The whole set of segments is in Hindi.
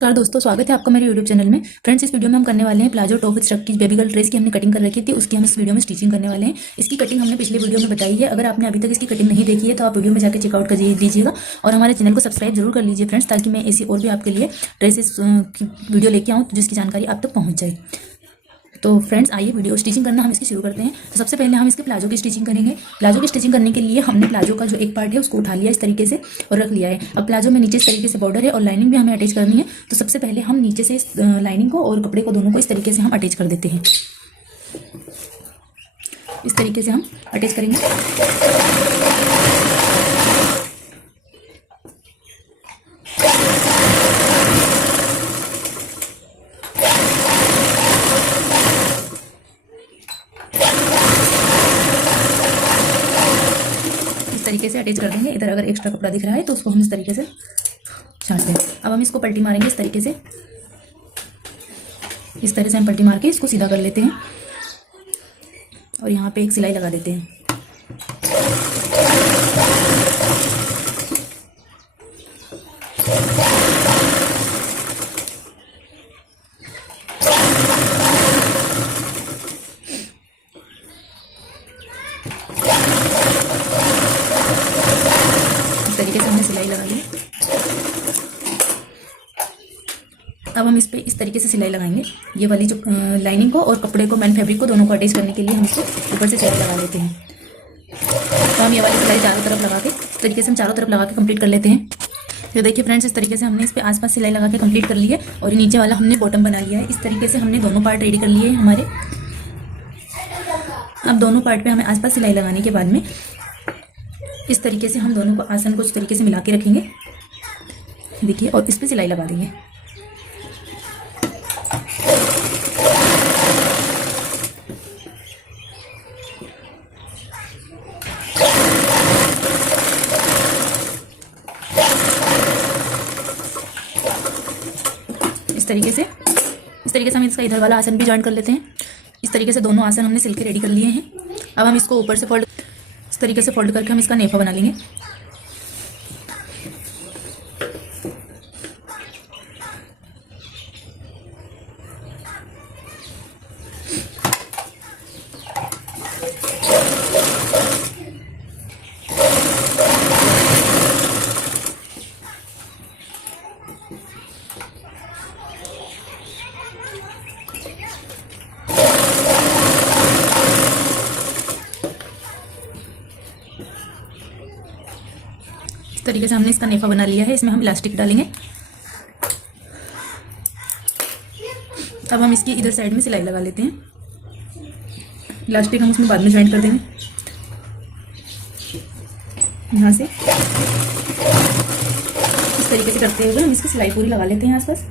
नमस्कार दोस्तों, स्वागत है आपका मेरे यूट्यूब चैनल में। फ्रेंड्स, इस वीडियो में हम करने वाले हैं प्लाजो टॉप विद स्ट्रप की बेबी गर्ल ड्रेस की हमने कटिंग कर रखी थी, उसकी हम इस वीडियो में स्टिचिंग करने वाले हैं। इसकी कटिंग हमने पिछले वीडियो में बताई है। अगर आपने अभी तक इसकी कटिंग नहीं देखी है तो आप वीडियो में जाकर चेकआउट कर लीजिएगा और हमारे चैनल को सब्सक्राइब जरूर कर लीजिए फ्रेंड्स, ताकि मैं ऐसी और भी आपके लिए ड्रेसेस की वीडियो लेके आऊँ जिसकी जानकारी आप तक पहुँच जाए। तो फ्रेंड्स, आइए वीडियो स्टिचिंग करना हम इसकी शुरू करते हैं। तो सबसे पहले हम इसके प्लाजो की स्टिचिंग करेंगे। प्लाजो की स्टिचिंग करने के लिए हमने प्लाजो का जो एक पार्ट है उसको उठा लिया इस तरीके से और रख लिया है। अब प्लाजो में नीचे इस तरीके से बॉर्डर है और लाइनिंग भी हमें अटैच करनी है। तो सबसे पहले हम नीचे से लाइनिंग को और कपड़े को दोनों को इस तरीके से हम अटैच कर देते हैं। इस तरीके से हम अटैच करेंगे। तरीके से अटैच कर देंगे। इधर अगर एक्स्ट्रा कपड़ा दिख रहा है तो उसको हम इस तरीके से छांट दें। अब हम इसको पलटी मारेंगे इस तरीके से। इस तरह से हम पलटी मार के इसको सीधा कर लेते हैं और यहाँ पे एक सिलाई लगा देते हैं। तरीके से हमने सिलाई लगा ली। अब हम इस पे इस तरीके से सिलाई लगाएंगे। ये वाली जो लाइनिंग को और कपड़े को, मैन फैब्रिक को दोनों को अटैच करने के लिए हम इसको ऊपर से सिलाई लगा लेते हैं। तो हम ये वाली सिलाई चारों तरफ लगा के इस तरीके से हम चारों तरफ लगा के कंप्लीट कर लेते हैं। तो देखिए फ्रेंड्स, इस तरीके से हमने इस पे आसपास सिलाई लगा के कंप्लीट कर ली है और नीचे वाला हमने बॉटम बना लिया है। इस तरीके से हमने दोनों पार्ट रेडी कर लिए हैं हमारे। अब दोनों पार्ट पे हमें आसपास सिलाई लगाने के बाद में इस तरीके से हम दोनों को आसन को इस तरीके से मिला के रखेंगे, देखिए, और इस पे सिलाई लगा देंगे। इस तरीके से हम इसका इधर वाला आसन भी जॉइन कर लेते हैं। इस तरीके से दोनों आसन हमने सिल के रेडी कर लिए हैं। अब हम इसको ऊपर से फोल्ड इस तरीके से फोल्ड करके हम इसका नेफा बना लेंगे। इस तरीके से हमने इसका नेफा बना लिया है। इसमें हम इलास्टिक डालेंगे। अब हम इसकी इधर साइड में सिलाई लगा लेते हैं। इलास्टिक हम उसमें बाद में ज्वाइन कर देंगे। यहाँ से इस तरीके से करते हुए हम इसकी सिलाई पूरी लगा लेते हैं आसपास।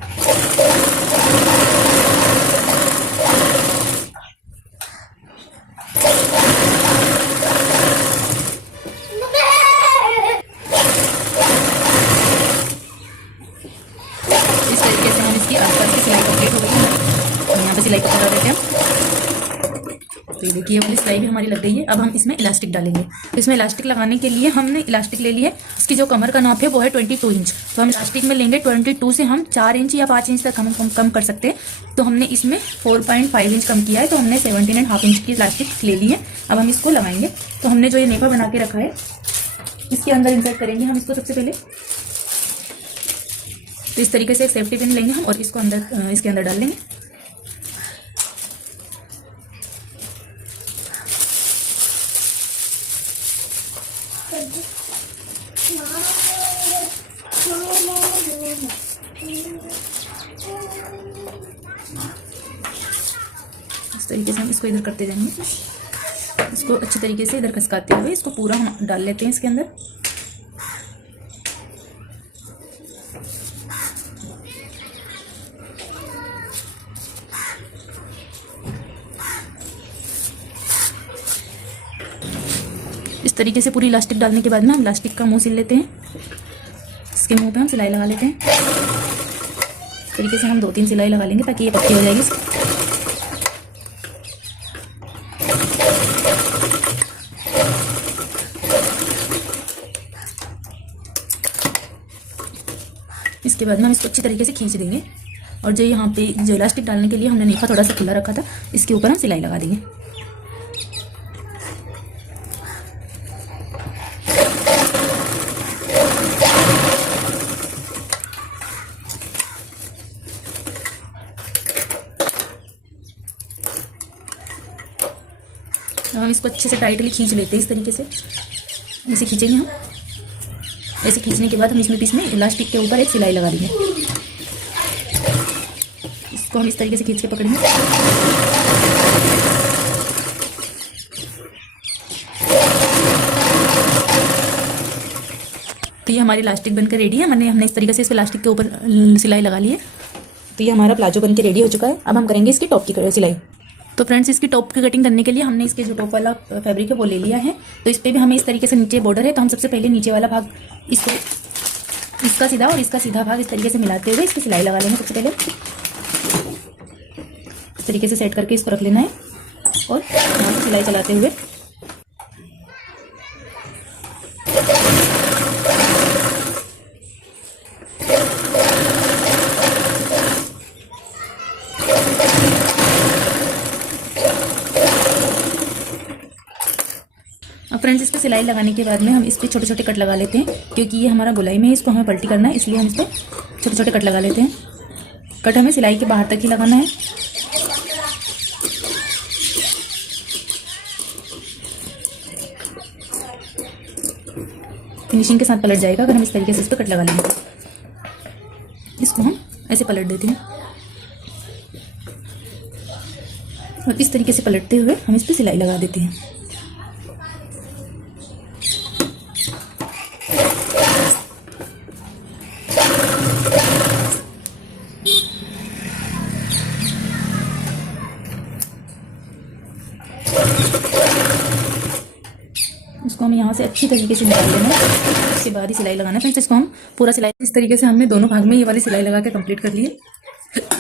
सिलाई पकड़ा देते हैं। तो ये देखिए, वाली सिलाई भी हमारी लग गई है। अब हम इसमें इलास्टिक डालेंगे। तो इसमें इलास्टिक लगाने के लिए हमने इलास्टिक ले लिया है। इसकी जो कमर का नाप है वो है 22 इंच। तो हम इलास्टिक में लेंगे 22 से हम 4 इंच या 5 इंच तक हम कम कर सकते हैं। तो हमने इसमें 4.5 इंच कम किया है, तो हमने 17.5 इंच की इलास्टिक ले ली है। अब हम इसको लगाएंगे। तो हमने जो ये नेफा बना के रखा है इसके अंदर इंसर्ट करेंगे हम इसको सबसे पहले। तो इस तरीके से एक सेफ्टी पिन लेंगे हम और इसको अंदर इसके अंदर डाल लेंगे। इस तरीके से हम इसको इधर करते जाएंगे। इसको अच्छे तरीके से इधर खसकाते हुए इसको पूरा हम डाल लेते हैं इसके अंदर। इस तरीके से पूरी इलास्टिक डालने के बाद में हम इलास्टिक का मुंह सिल लेते हैं। इसके मुंह पे हम सिलाई लगा लेते हैं। इस तरीके से हम 2-3 सिलाई लगा लेंगे ताकि ये पक्की हो जाएगी। इसके बाद में हम इसको अच्छी तरीके से खींच देंगे और जो यहाँ पे जो इलास्टिक डालने के लिए हमने नेफा थोड़ा सा खुला रखा था, इसके ऊपर हम सिलाई लगा देंगे। हम इसको अच्छे से टाइटली खींच लेते हैं इस तरीके से। ऐसे खींचेंगे हम। ऐसे खींचने के बाद हम इसमें बीच में इलास्टिक के ऊपर एक सिलाई लगा देंगे। इसको हम इस तरीके से खींच के पकड़ेंगे। तो ये हमारी इलास्टिक बनकर रेडी है। हमने इस तरीके से इस इलास्टिक के ऊपर सिलाई लगा ली है। तो ये हमारा प्लाजो बनकर रेडी हो चुका है। अब हम करेंगे इसकी टॉप की सिलाई। तो फ्रेंड्स, इसकी टॉप की कटिंग करने के लिए हमने इसके जो टॉप वाला फैब्रिक है वो ले लिया है। तो इस पर भी हमें इस तरीके से नीचे बॉर्डर है, तो हम सबसे पहले नीचे वाला भाग इसको इसका सीधा और इसका सीधा भाग इस तरीके से मिलाते हुए इसकी सिलाई लगा लेंगे। सबसे पहले इस तरीके से सेट करके इसको रख लेना है और यहाँ से सिलाई चलाते हुए फ्रेंड्स, इस पर सिलाई लगाने के बाद में हम इस पर छोटे छोटे कट लगा लेते हैं, क्योंकि ये हमारा गोलाई में है, इसको हमें पलटी करना है, इसलिए हम इस पर छोटे छोटे कट लगा लेते हैं। कट हमें सिलाई के बाहर तक ही लगाना है। फिनिशिंग के साथ पलट जाएगा अगर हम इस तरीके से इस पर कट लगा लेंगे। इसको हम ऐसे पलट देते हैं और इस तरीके से पलटते हुए हम इस पर सिलाई लगा देते हैं। इसको हम यहाँ से अच्छी तरीके से निकाल लेना है, उसके बाद ही सिलाई लगाना है। फ्रेंड्स, इसको हम पूरा सिलाई इस तरीके से हमने दोनों भाग में ये वाली सिलाई लगा के कंप्लीट कर लिए।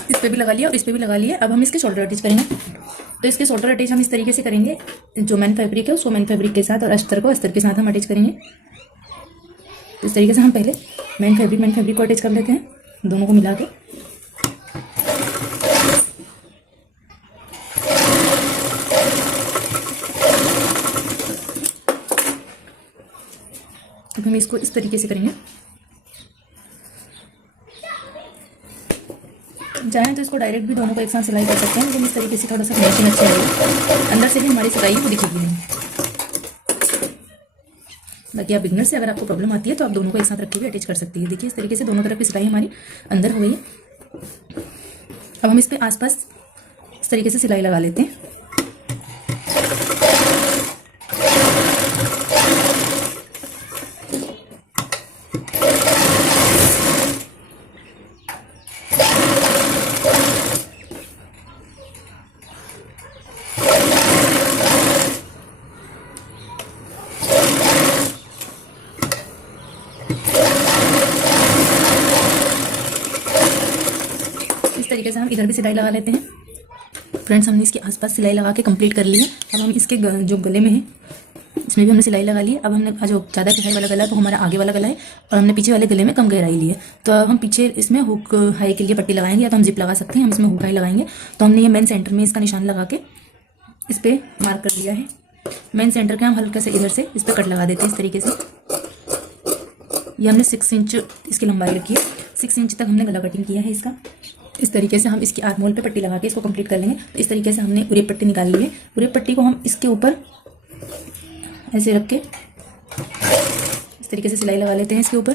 इस पे भी लगा लिया और इस पे भी लगा लिया। अब हम इसके शोल्डर अटैच करेंगे। तो इसके शोल्डर अटैच हम इस तरीके से करेंगे, जो मैन फैब्रिक है उसको मैन फैब्रिक के साथ और अस्तर को अस्तर के साथ हम अटैच करेंगे। तो इस तरीके से हम पहले मैन फैब्रिक को अटैच कर लेते हैं, दोनों को मिला के। अब हम इसको इस तरीके से करेंगे। चाहें तो इसको डायरेक्ट भी दोनों को एक साथ सिलाई कर सकते हैं, लेकिन इस तरीके से थोड़ा सा फिनिशिंग अच्छी आएगी, अंदर से भी हमारी सिलाई वो दिखेगी नहीं। बाकी आप बिगनर से अगर आपको प्रॉब्लम आती है तो आप दोनों को एक साथ रखे हुए अटैच कर सकती है। देखिए, इस तरीके से दोनों तरफ की सिलाई हमारी अंदर हो गई है। अब हम इस पर आसपास इस तरीके से सिलाई लगा लेते हैं। इस तरीके से हम इधर भी सिलाई लगा लेते हैं। फ्रेंड्स, हमने इसके आसपास सिलाई लगा के कंप्लीट कर ली है। अब हम इसके जो गले में है इसमें भी हमने सिलाई लगा ली है। अब हमने जो ज़्यादा गहराई वाला गला है वो हमारा आगे वाला गला है और हमने पीछे वाले गले में कम गहराई ली है। तो अब हम पीछे इसमें हुक हाई के लिए पट्टी लगाएंगे, या तो हम जिप लगा सकते हैं, हम इसमें हुक हाई लगाएंगे। तो हमने ये मेन सेंटर में इसका निशान लगा के इस पर मार्क कर लिया है। मेन सेंटर के हम हल्का से इधर से इस पर कट लगा देते हैं इस तरीके से। ये हमने 6 इंच इसकी लंबाई रखी है, 6 इंच तक हमने गला कटिंग किया है इसका। इस तरीके से हम इसकी आर्म होल पे पट्टी लगा के इसको कंप्लीट कर लेंगे। तो इस तरीके से हमने उरेप पट्टी निकाल ली है। उरेप पट्टी को हम इसके ऊपर ऐसे रख के इस तरीके से सिलाई लगा लेते हैं इसके ऊपर।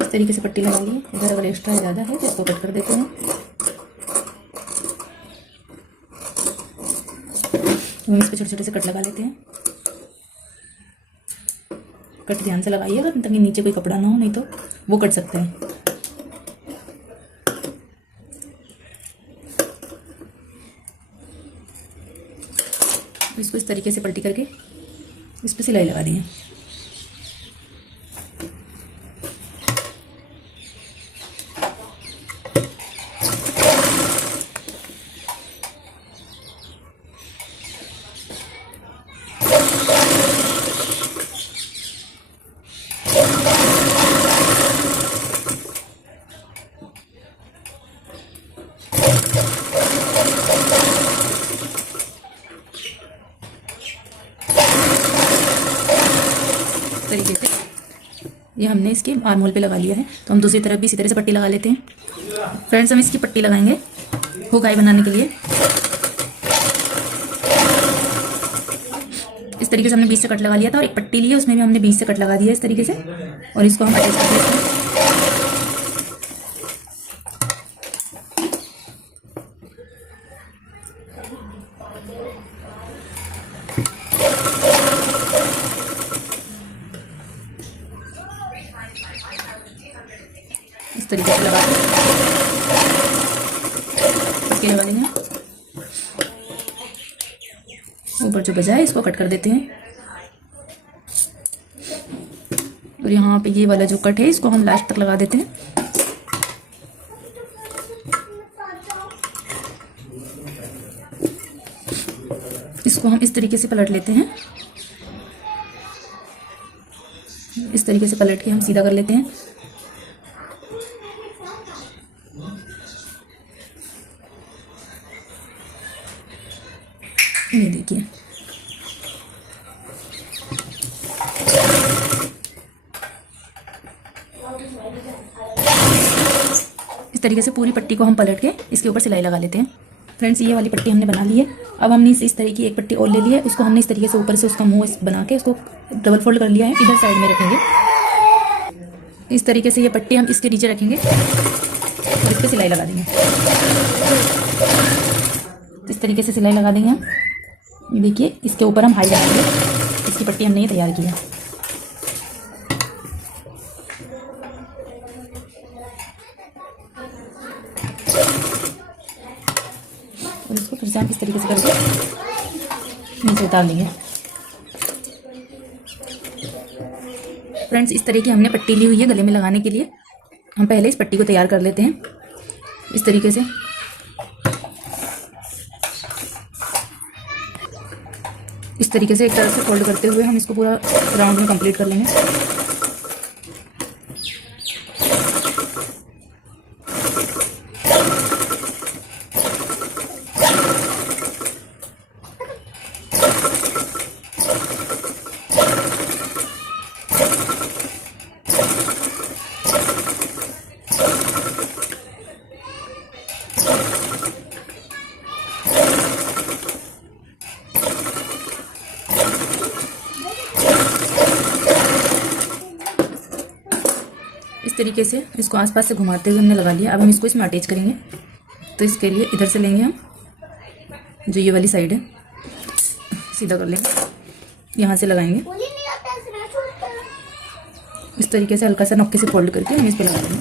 इस तरीके से पट्टी लगा ली है। इधर अगर एक्स्ट्रा ज़्यादा है तो इसको कट कर देते हैं। हम इस पर छोटे छोटे से कट लगा लेते हैं। कट ध्यान से लगाइएगा ताकि नीचे कोई कपड़ा ना हो, नहीं तो वो कट सकता है। इसको इस तरीके से पलटी करके इस पर सिलाई लगा दी है। तरीके से ये हमने इसके आर्म होल पे लगा लिया है। तो हम दूसरी तरफ भी इसी तरह से पट्टी लगा लेते हैं। फ्रेंड्स, हम इसकी पट्टी लगाएंगे हुक आई बनाने के लिए। इस तरीके से हमने बीच से कट लगा लिया था और एक पट्टी ली है, उसमें भी हमने बीच से कट लगा दिया इस तरीके से, और इसको हम अटैच कर देते हैं। इस तरीके से लगा देंगे। ऊपर जो बचा है इसको कट कर देते हैं, और यहाँ पे ये वाला जो कट है इसको हम लास्ट तक लगा देते हैं। इसको हम इस तरीके से पलट लेते हैं। इस तरीके से पलट के हम सीधा कर लेते हैं। ये देखिए, इस तरीके से पूरी पट्टी को हम पलट के इसके ऊपर सिलाई लगा लेते हैं। फ्रेंड्स, ये वाली पट्टी हमने बना ली है। अब हमने इस तरीके की एक पट्टी और ले ली है, उसको हमने इस तरीके से ऊपर से उसका मुंह बना के उसको डबल फोल्ड कर लिया है। इधर साइड में रखेंगे। इस तरीके से ये पट्टी हम इसके नीचे रखेंगे और इस पर सिलाई लगा देंगे। इस तरीके से सिलाई लगा देंगे हम। ये देखिए, इसके ऊपर हम हाई लगाएंगे। इसकी पट्टी हमने ये तैयार की है। और इसको फिर से हम इस तरीके से करके नीचे उतार लेंगे। फ्रेंड्स, इस तरह की हमने पट्टी ली हुई है गले में लगाने के लिए। हम पहले इस पट्टी को तैयार कर लेते हैं इस तरीके से। इस तरीके से एक तरफ से फोल्ड करते हुए हम इसको पूरा राउंड में कंप्लीट कर लेंगे। इस तरीके से इसको आसपास से घुमाते हुए हमने लगा लिया। अब हम इसको इसमें अटैच करेंगे। तो इसके लिए इधर से लेंगे हम, जो ये वाली साइड है सीधा कर लेंगे, यहाँ से लगाएंगे। इस तरीके से हल्का सा नोके से फोल्ड करके हम इस पर लगा देंगे।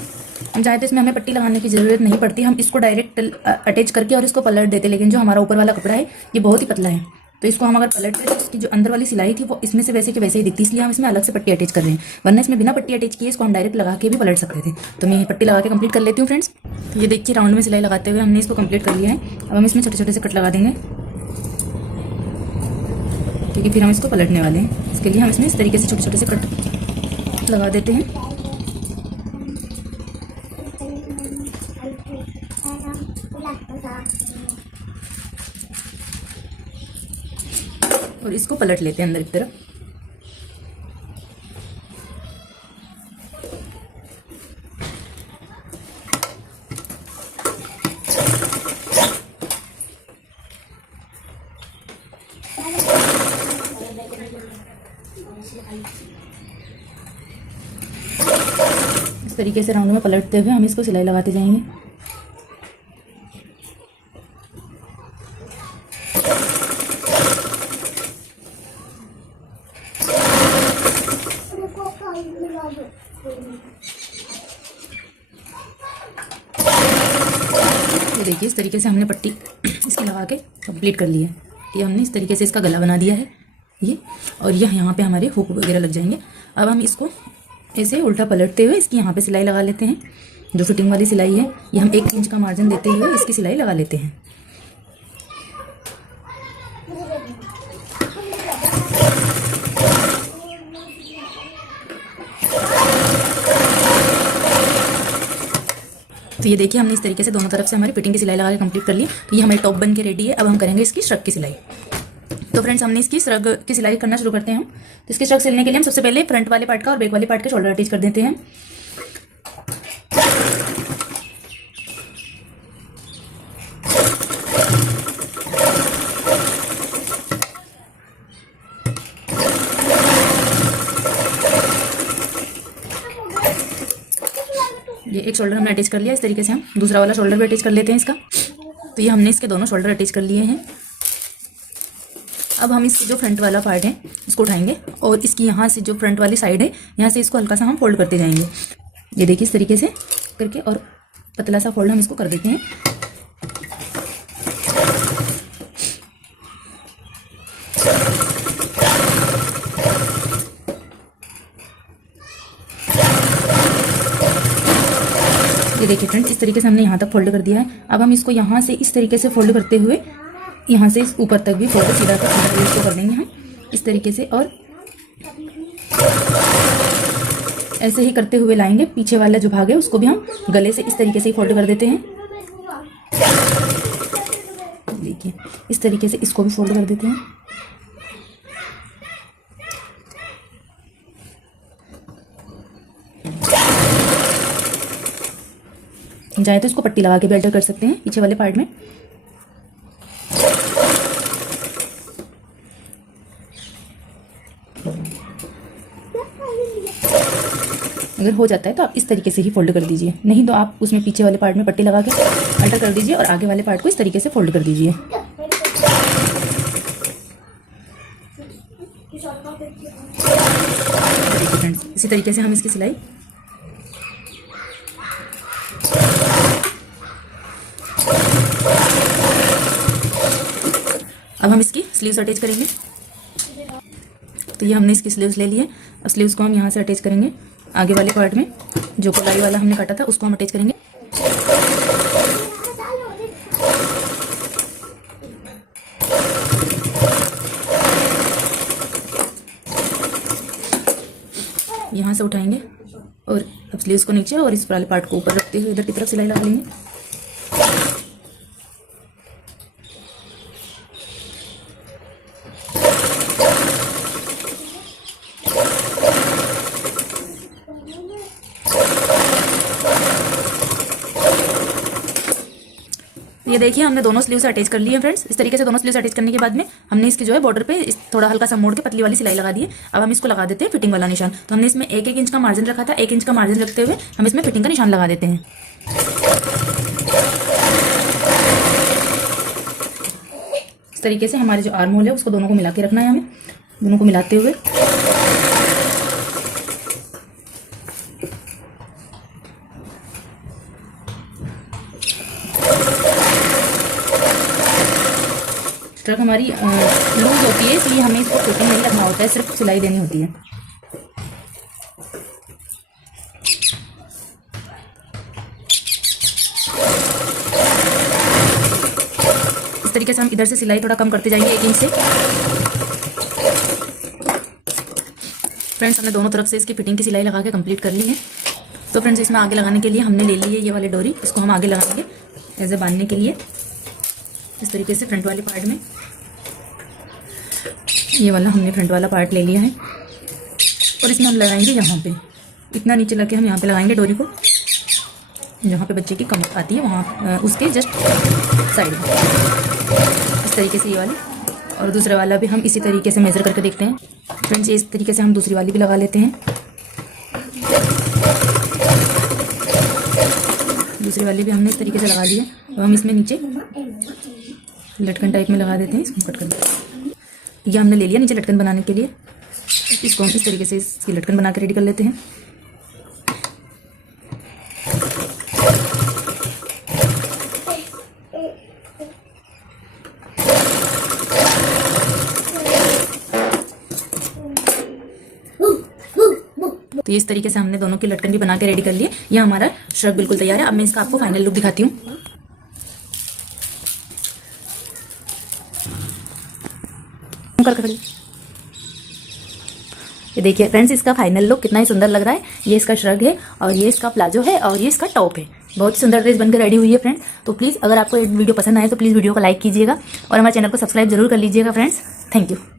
हम चाहे तो इसमें हमें पट्टी लगाने की ज़रूरत नहीं पड़ती, हम इसको डायरेक्ट अटैच करके और इसको पलट देते। लेकिन जो हमारा ऊपर वाला कपड़ा है ये बहुत ही पतला है, तो इसको हम अगर पलटते तो इसकी जो अंदर वाली सिलाई थी वो इसमें से वैसे के वैसे ही दिखती, इसलिए हम इसमें अलग से पट्टी अटैच कर रहे हैं। वरना इसमें बिना पट्टी अटैच किए इसको हम डायरेक्ट लगा के भी पलट सकते थे। तो मैं ये पट्टी लगा के कंप्लीट कर लेती हूँ। फ्रेंड्स, तो ये देखिए, राउंड में सिलाई लगाते हुए हमने इसको कंप्लीट कर लिया है। अब हम इसमें छोटे छोटे से कट लगा देंगे, क्योंकि फिर हम इसको पलटने वाले हैं। इसके लिए हम इसमें इस तरीके से छोटे छोटे से कट लगा देते हैं। और इसको पलट लेते हैं अंदर की तरफ। इस तरीके से राउंड में पलटते हुए हम इसको सिलाई लगाते जाएंगे। ये देखिए, इस तरीके से हमने पट्टी इसकी लगा के कंप्लीट कर ली है। ये हमने इस तरीके से इसका गला बना दिया है ये, और यह यहाँ पे हमारे हुक वगैरह लग जाएंगे। अब हम इसको ऐसे उल्टा पलटते हुए इसकी यहाँ पे सिलाई लगा लेते हैं। जो फिटिंग वाली सिलाई है ये हम 1 इंच का मार्जिन देते हुए इसकी सिलाई लगा लेते हैं। तो ये देखिए, हमने इस तरीके से दोनों तरफ से हमारी फिटिंग की सिलाई लगा के कंप्लीट कर ली। तो ये हमारी टॉप बन के रेडी है। अब हम करेंगे इसकी श्रग की सिलाई। तो तो फ्रेंड्स हमने इसकी श्रग की सिलाई करना शुरू करते हैं। तो इसकी श्रग सिलने के लिए हम सबसे पहले फ्रंट वाले पार्ट का और बैक वाले पार्ट का शोल्डर अटैच कर देते हैं। ये एक शोल्डर हमने अटैच कर लिया। इस तरीके से हम दूसरा वाला शोल्डर भी अटैच कर लेते हैं इसका। तो ये हमने इसके दोनों शोल्डर अटैच कर लिए हैं। अब हम इसकी जो फ्रंट वाला पार्ट है इसको उठाएंगे और इसकी यहाँ से जो फ्रंट वाली साइड है यहाँ से इसको हल्का सा हम फोल्ड करते जाएंगे। ये देखिए इस तरीके से करके और पतला सा फोल्ड हम इसको कर देते हैं। ये देखिए फ्रेंड्स इस तरीके से हमने यहाँ तक फोल्ड कर दिया है। अब हम इसको यहाँ से इस तरीके से फोल्ड करते हुए यहाँ से ऊपर तक भी फोल्ड सीधा इसको कर देंगे हम इस तरीके से, और ऐसे ही करते हुए लाएंगे। पीछे वाला जो भाग है उसको भी हम गले से इस तरीके से ही फोल्ड कर देते हैं। देखिए इस तरीके से इसको भी फोल्ड कर देते हैं। चाहे तो इसको पट्टी लगा के भी अल्टर कर सकते हैं पीछे वाले पार्ट में। अगर हो जाता है तो आप इस तरीके से ही फोल्ड कर दीजिए, नहीं तो आप उसमें पीछे वाले पार्ट में पट्टी लगा के अल्टर कर दीजिए और आगे वाले पार्ट को इस तरीके से फोल्ड कर दीजिए। फ्रेंड्स इसी तरीके से हम इसकी सिलाई अब हम इसकी स्लीव्स अटैच करेंगे। तो ये हमने इसकी स्लीव्स ले ली है। अब स्लीव्स को हम यहाँ से अटैच करेंगे आगे वाले पार्ट में, जो कोलाई वाला हमने काटा था उसको हम अटैच करेंगे। यहाँ से उठाएंगे और अब स्लीव्स को नीचे और इस वाले पार्ट को ऊपर रखते हुए इधर की तरफ सिलाई लगा लेंगे। ये देखिए हमने दोनों स्लीव्स अटैच कर लिए हैं फ्रेंड्स। इस तरीके से दोनों स्लीव्स अटैच करने के बाद में हमने इसकी जो है बॉर्डर पे थोड़ा हल्का सा मोड़ के पतली वाली सिलाई लगा दी है। अब हम इसको लगा देते हैं फिटिंग वाला निशान। तो हमने इसमें 1-1 इंच का मार्जिन रखा था, 1 इंच का मार्जिन रखते हुए हम इसमें फिटिंग का निशान लगा देते हैं। इस तरीके से हमारे जो आर्म होल है उसको दोनों को मिला के रखना है हमें, दोनों को मिलाते हुए। स्ट्रक हमारी लूज होती है इसलिए हमें इसको फिटिंग नहीं रखना होता है, सिर्फ सिलाई देनी होती है। इस तरीके से हम इधर से सिलाई थोड़ा कम करते जाएंगे 1 इंच से। फ्रेंड्स हमने दोनों तरफ से इसकी फिटिंग की सिलाई लगा के कंप्लीट कर ली है। तो फ्रेंड्स इसमें आगे लगाने के लिए हमने ले ली है ये वाली डोरी, इसको हम आगे लगाएंगे ऐसे बांधने के लिए। इस तरीके से फ्रंट वाले पार्ट में ये वाला हमने फ्रंट वाला पार्ट ले लिया है और इसमें हम लगाएंगे यहाँ पे, इतना नीचे लगे हम यहाँ पे लगाएंगे डोरी को, जहाँ पे बच्चे की कमर आती है वहाँ उसके जस्ट साइड में। इस तरीके से ये वाली, और दूसरा वाला भी हम इसी तरीके से मेज़र करके देखते हैं। फ्रेंड्स इस तरीके से हम दूसरी वाली भी लगा लेते हैं। दूसरी वाली भी हमने इस तरीके से लगा ली है। तो हम इसमें नीचे लटकन टाइप में लगा देते हैं, इसको कट कर देते हैं। ये हमने ले लिया नीचे लटकन बनाने के लिए, इसको हम इस तरीके से इसकी लटकन बना के रेडी कर लेते हैं। तो इस तरीके से हमने दोनों की लटकन भी बना के रेडी कर लिए। ये हमारा श्रग बिल्कुल तैयार है। अब मैं इसका आपको फाइनल लुक दिखाती हूँ। ये देखिए फ्रेंड्स, इसका फाइनल लुक कितना ही सुंदर लग रहा है। ये इसका श्रग है और ये इसका प्लाजो है और ये इसका टॉप है। बहुत ही सुंदर ड्रेस बनकर रेडी हुई है फ्रेंड्स। तो प्लीज़ अगर आपको ये वीडियो पसंद आए तो प्लीज़ वीडियो को लाइक कीजिएगा और हमारे चैनल को सब्सक्राइब जरूर कर लीजिएगा फ्रेंड्स। Thank you.